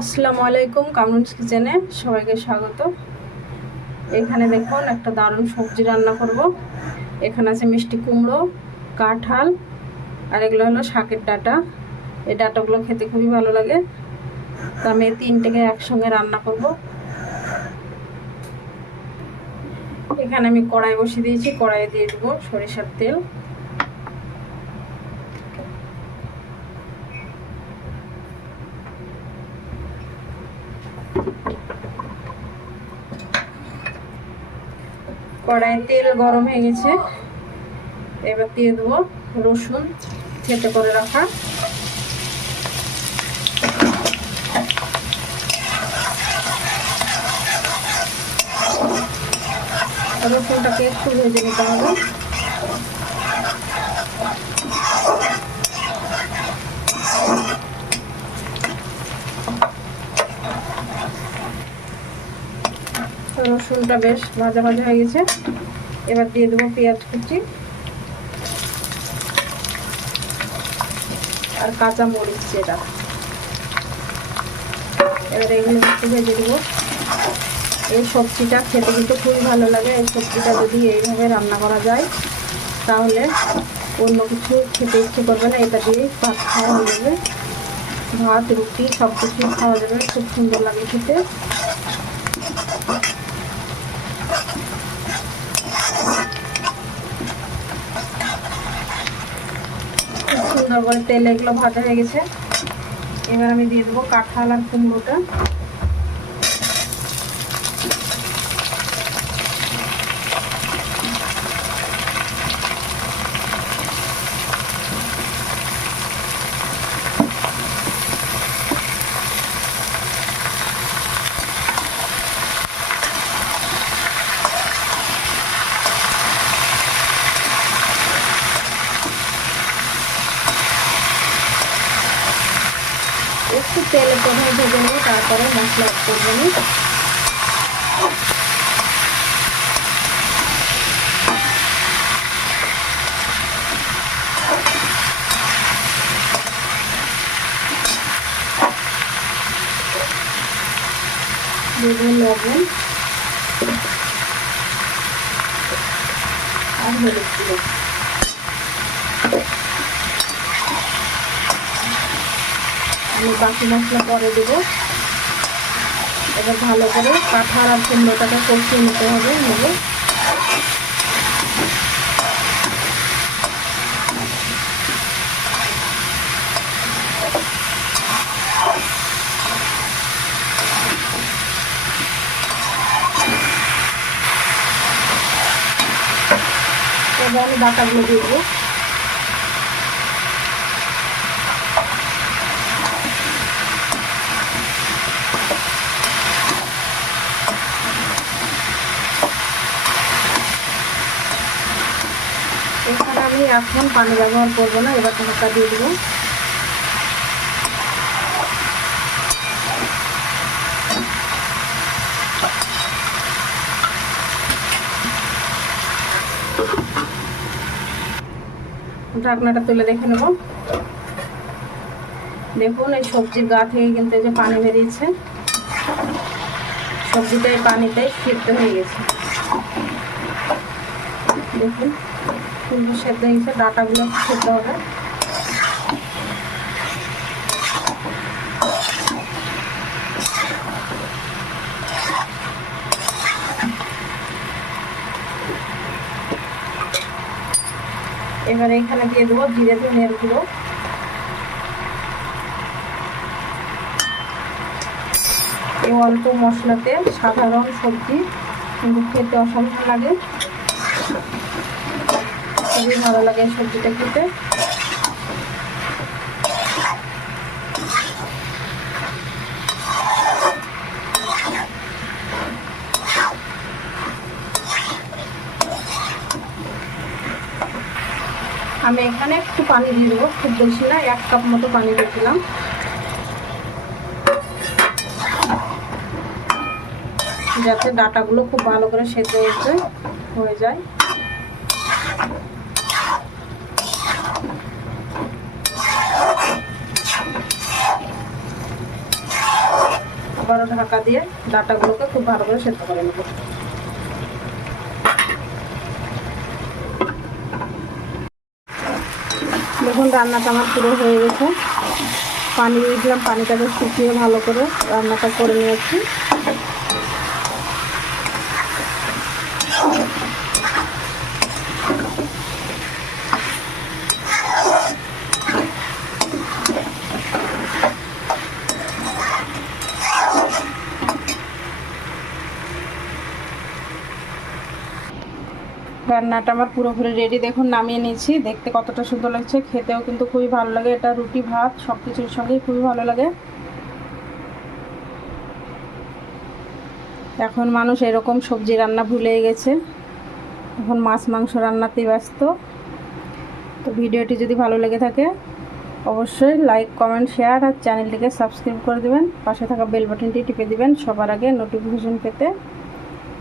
আসসালামু আলাইকুম কামরুন্স কিচেনে সবাইকে স্বাগত। এখানে দেখুন, একটা দারুণ সবজি রান্না করব। এখানে আছে মিষ্টি কুমড়ো, কাঁঠাল, আর এগুলো হলো শাকের ডাটা। এই ডাটাগুলো খেতে খুবই ভালো লাগে। তো আমি এই তিনটেকে একসঙ্গে রান্না করব। এখানে আমি কড়াই বসিয়ে দিয়েছি, কড়াইয়ে দিয়ে দেবো সরিষার তেল। কড়াই তেল গরম হয়ে গেছে। এবার দিয়ে দেবো রসুন খেতে করে রাখা। রসুনটাকে একটু ভেজে নিতে হবে। রসুনটা বেশ ভাজা ভাজা হয়ে গেছে। এবার দিয়ে দেবো পেঁয়াজ কুচি আর কাঁচা মরিচ যেটা। এবার এগুলো একটু ভেজে দেবো। এই সবজিটা খেতে কিন্তু খুবই ভালো লাগে। এই সবজিটা যদি এইভাবে রান্না করা যায়, তাহলে অন্য কিছু খেতে ইচ্ছে করবে না। এটা দিয়ে ভাত খাওয়া হয়ে যাবে। ভাত, রুটি সব কিছু খাওয়া যাবে। খুব সুন্দর লাগে খেতে খুব সুন্দর করে তেলে এগুলো ভাজা হয়ে গেছে। এবার আমি দিয়ে দেবো কাঁঠাল আর কুমড়োটা। একটু তেলে প্রথমে ভেজে নেব তারপরে মশলা করব দেবো লবণ আর হলুদ আমি বাকি মশলা পরে দেবো। এবার ভালো করে কাঁঠাল আর কুমড়োটাকে কষিয়ে নিতে হবে নেব এবার আমি বাটাগুলো দিয়ে দেবো এখানে আমি এখন পানি ব্যবহার করব না, এবার ঢাকা দিয়ে দেবো। ঢাকনাটা তুলে দেখে নেব। দেখুন, এই সবজির গা থেকে কিন্তু যে পানি বেরিয়েছে। সবজিটা এই পানিটাই সিদ্ধ হয়ে গেছে। দেখুন। সুন্দর সেদ্ধ হয়ে গেছে ডাটাগুলো সেদ্ধ হবে। এবারে এখানে দিয়ে দেবো জিরে ধনের গুঁড়ো। এই অল্প মশলাতে সাধারণ সবজি খেতে অসাধারণ লাগে। খুবই ভালো লাগে সবজিটা খেতে। আমি এখানে একটু পানি দিয়ে দেবো, খুব বেশি না, এক কাপ মতো পানি দিয়েছিলাম যাতে ডাটাগুলো খুব ভালো করে সেদ্ধ হয়ে যায়। আবারও ঢাকা দিয়ে ডাটাগুলোকে খুব ভালো করে সেদ্ধ করে নেব। দেখুন, রান্নাটা আমার পুরো হয়ে গেছে। পানি দিয়ে দিলাম পানিটাকে শুকিয়ে ভালো করে রান্নাটা করে নিয়েছি। রান্নাটা আমার পুরোপুরি রেডি দেখুন, নামিয়ে নিয়েছি। দেখতে কতটা সুন্দর লাগছে। খেতেও কিন্তু খুবই ভালো লাগে। এটা রুটি, ভাত সব কিছুর সঙ্গেই খুবই ভালো লাগে। এখন মানুষ এরকম সবজি রান্না ভুলেই গেছে। এখন মাছ, মাংস রান্নাতেই ব্যস্ত। তো ভিডিওটি যদি ভালো লেগে থাকে, অবশ্যই লাইক কমেন্ট শেয়ার আর চ্যানেলটিকে সাবস্ক্রাইব করে দেবেন। পাশে থাকা বেল বাটনটি টিপে দিবেন। সবার আগে নোটিফিকেশন পেতে।